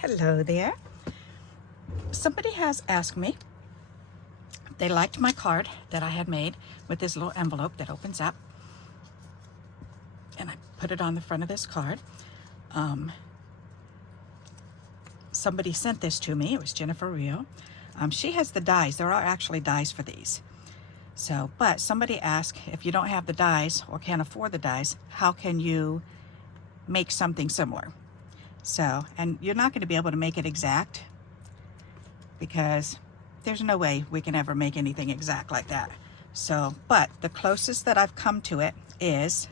Hello there. Somebody has asked me, they liked my card that I had made with this little envelope that opens up, and I put it on the front of this card. Somebody sent this to me. It was Jennifer Rio. She has the dies. There are actually dies for these. So, but somebody asked, if you don't have the dies or can't afford the dies, how can you make something similar? So, and you're not going to be able to make it exact because there's no way we can ever make anything exact like that. So, but the closest that I've come to it is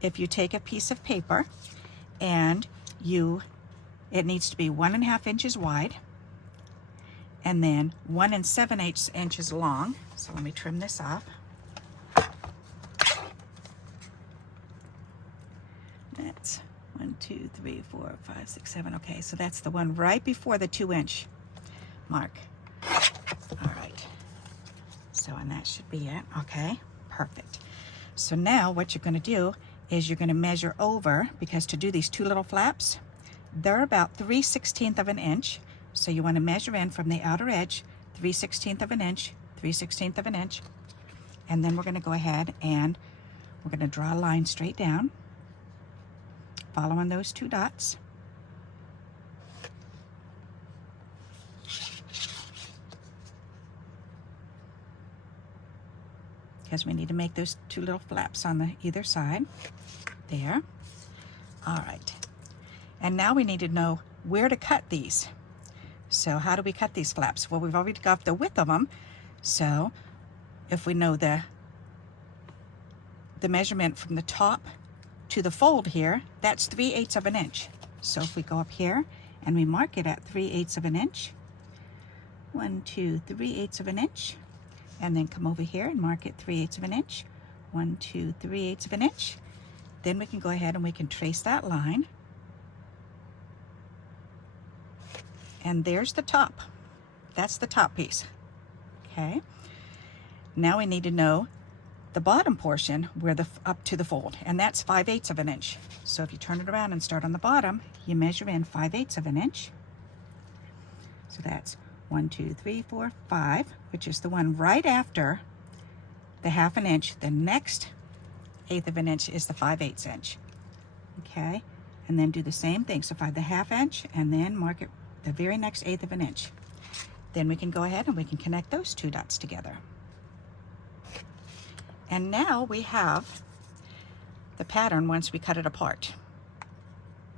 if you take a piece of paper and it needs to be 1.5 inches wide and then 1 7/8 inches long. So let me trim this off. That's 1, 2, 3, 4, 5, 6, 7. Okay, so that's the one right before the 2-inch mark. All right. So, and that should be it. Okay, perfect. So now what you're going to do is you're going to measure over, because to do these two little flaps, they're about 3/16 of an inch. So you want to measure in from the outer edge, 3/16 of an inch, 3/16 of an inch. And then we're going to go ahead and we're going to draw a line straight down, following those two dots. Because we need to make those two little flaps on the either side. There. All right. And now we need to know where to cut these. So how do we cut these flaps? Well, we've already got the width of them. So if we know the measurement from the top to the fold here, that's 3/8 of an inch. So if we go up here and we mark it at 3/8 of an inch, 1, 2, 3/8 of an inch, and then come over here and mark it 3/8 of an inch, 1, 2, 3/8 of an inch. Then we can go ahead and we can trace that line. And there's the top. That's the top piece. Okay. Now we need to know the bottom portion where up to the fold, and that's 5/8 of an inch. So if you turn it around and start on the bottom, you measure in 5/8 of an inch. So that's 1, 2, 3, 4, 5, which is the one right after the 1/2 inch. The next 1/8 of an inch is the 5/8 inch. Okay, and then do the same thing. So find the 1/2 inch and then mark it the very next 1/8 of an inch. Then we can go ahead and we can connect those two dots together. And now we have the pattern once we cut it apart.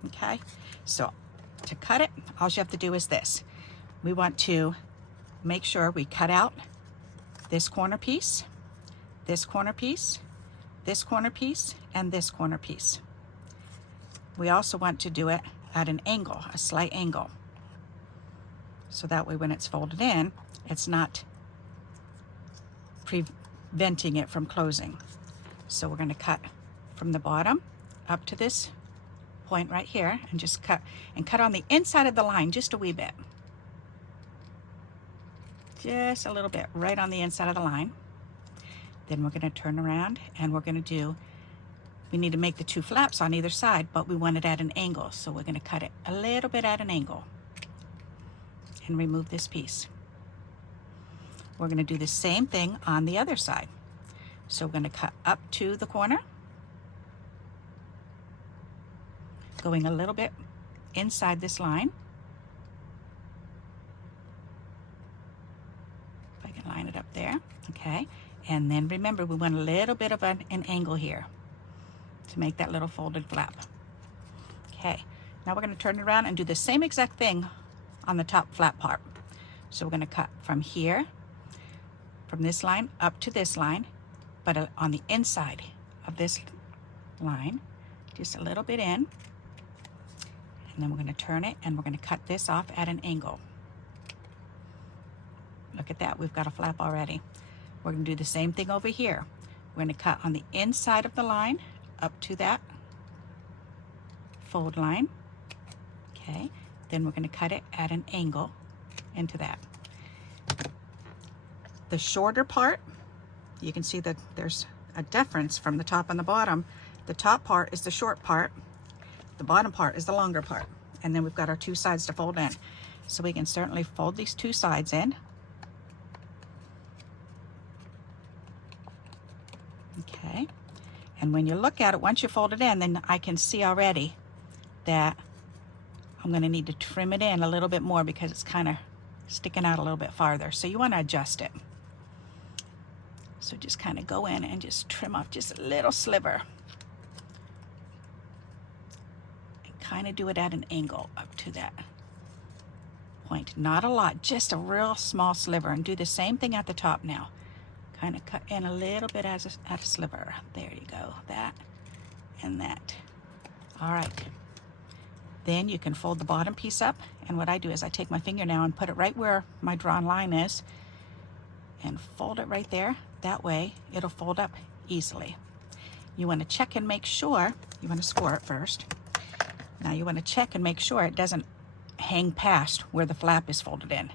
Okay, so to cut it, all you have to do is this. We want to make sure we cut out this corner piece, this corner piece, this corner piece, and this corner piece. We also want to do it at an angle, a slight angle. So that way when it's folded in, it's not preventing it from closing. So we're going to cut from the bottom up to this point right here and just cut on the inside of the line just a wee bit. Just a little bit right on the inside of the line. Then we're going to turn around and we're going to we need to make the two flaps on either side, but we want it at an angle. So we're going to cut it a little bit at an angle and remove this piece. We're going to do the same thing on the other side. So we're going to cut up to the corner, going a little bit inside this line. If I can line it up there, okay. And then remember, we want a little bit of an angle here to make that little folded flap. Okay, now we're going to turn it around and do the same exact thing on the top flap part. So we're going to cut from here, from this line up to this line, but on the inside of this line, just a little bit in, and then we're going to turn it and we're going to cut this off at an angle. Look at that, we've got a flap already. We're going to do the same thing over here. We're going to cut on the inside of the line up to that fold line. Okay, then we're going to cut it at an angle into that. The shorter part, you can see that there's a difference from the top and the bottom. The top part is the short part, the bottom part is the longer part. and then we've got our two sides to fold in. So we can certainly fold these two sides in. Okay, and when you look at it, once you fold it in, then I can see already that I'm going to need to trim it in a little bit more because it's kind of sticking out a little bit farther. So you want to adjust it. So just kind of go in and just trim off just a little sliver. And kind of do it at an angle up to that point. Not a lot, just a real small sliver. And do the same thing at the top now. Kind of cut in a little bit at a sliver. There you go, that and that. All right. Then you can fold the bottom piece up, and what I do is I take my finger now and put it right where my drawn line is and fold it right there. That way it'll fold up easily. You want to check and make sure, you want to score it first. Now you want to check and make sure it doesn't hang past where the flap is folded in.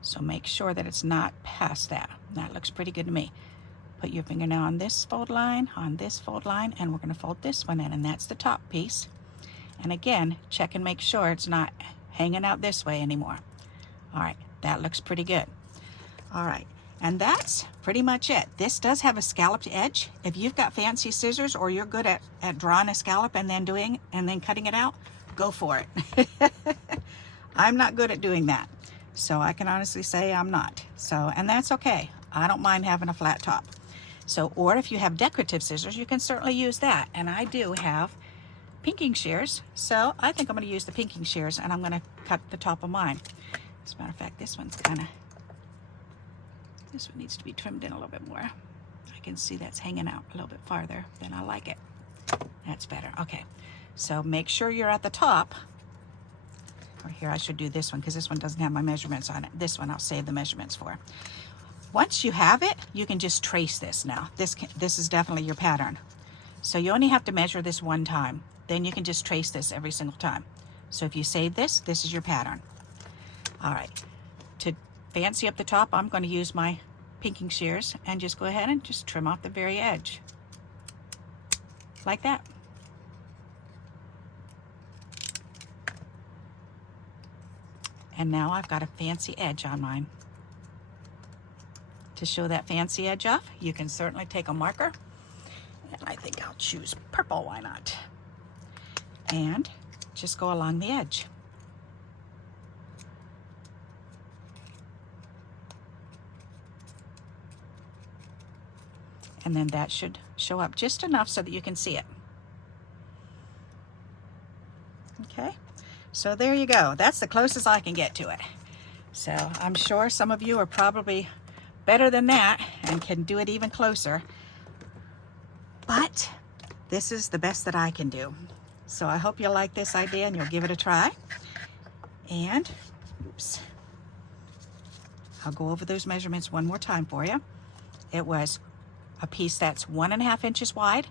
So make sure that it's not past that. That looks pretty good to me. Put your finger now on this fold line, and we're going to fold this one in, and that's the top piece. And again, check and make sure it's not hanging out this way anymore. All right, that looks pretty good. All right, and that's pretty much it. This does have a scalloped edge. If you've got fancy scissors or you're good at drawing a scallop and then cutting it out, go for it. I'm not good at doing that. So I can honestly say I'm not. So, and that's okay. I don't mind having a flat top. So, or if you have decorative scissors, you can certainly use that. And I do have pinking shears. So I think I'm going to use the pinking shears, and I'm going to cut the top of mine. As a matter of fact, this one needs to be trimmed in a little bit more. I can see that's hanging out a little bit farther than I like it. That's better. Okay. So make sure you're at the top. Or here, I should do this one because this one doesn't have my measurements on it. This one I'll save the measurements for. Once you have it, you can just trace this now. This is definitely your pattern. So you only have to measure this one time. Then you can just trace this every single time. So if you save this, this is your pattern. All right. To fancy up the top, I'm going to use my pinking shears and just go ahead and just trim off the very edge. Like that. And now I've got a fancy edge on mine. To show that fancy edge off, you can certainly take a marker, and I think I'll choose purple, why not? And just go along the edge. And then that should show up just enough so that you can see it. Okay. So there you go. That's the closest I can get to it. So I'm sure some of you are probably better than that and can do it even closer. But this is the best that I can do. So I hope you'll like this idea and you'll give it a try. And, oops, I'll go over those measurements one more time for you. It was a piece that's 1.5 inches wide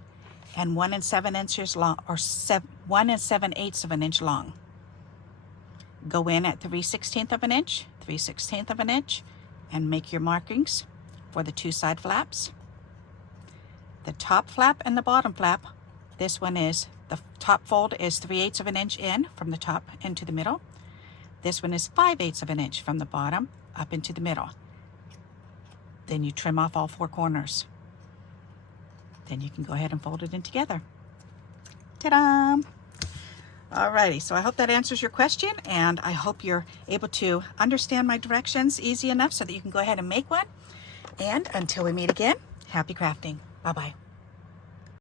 and 1 7 inches long, or 1 7/8 of an inch long. Go in at 3/16 of an inch, 3/16 of an inch, and make your markings for the two side flaps. The top flap and the bottom flap, this one is, the top fold is 3/8 of an inch in from the top into the middle. This one is 5/8 of an inch from the bottom up into the middle. Then you trim off all 4 corners. Then you can go ahead and fold it in together. Ta-da! Alrighty, so I hope that answers your question, and I hope you're able to understand my directions easy enough so that you can go ahead and make one. And until we meet again, happy crafting. Bye-bye.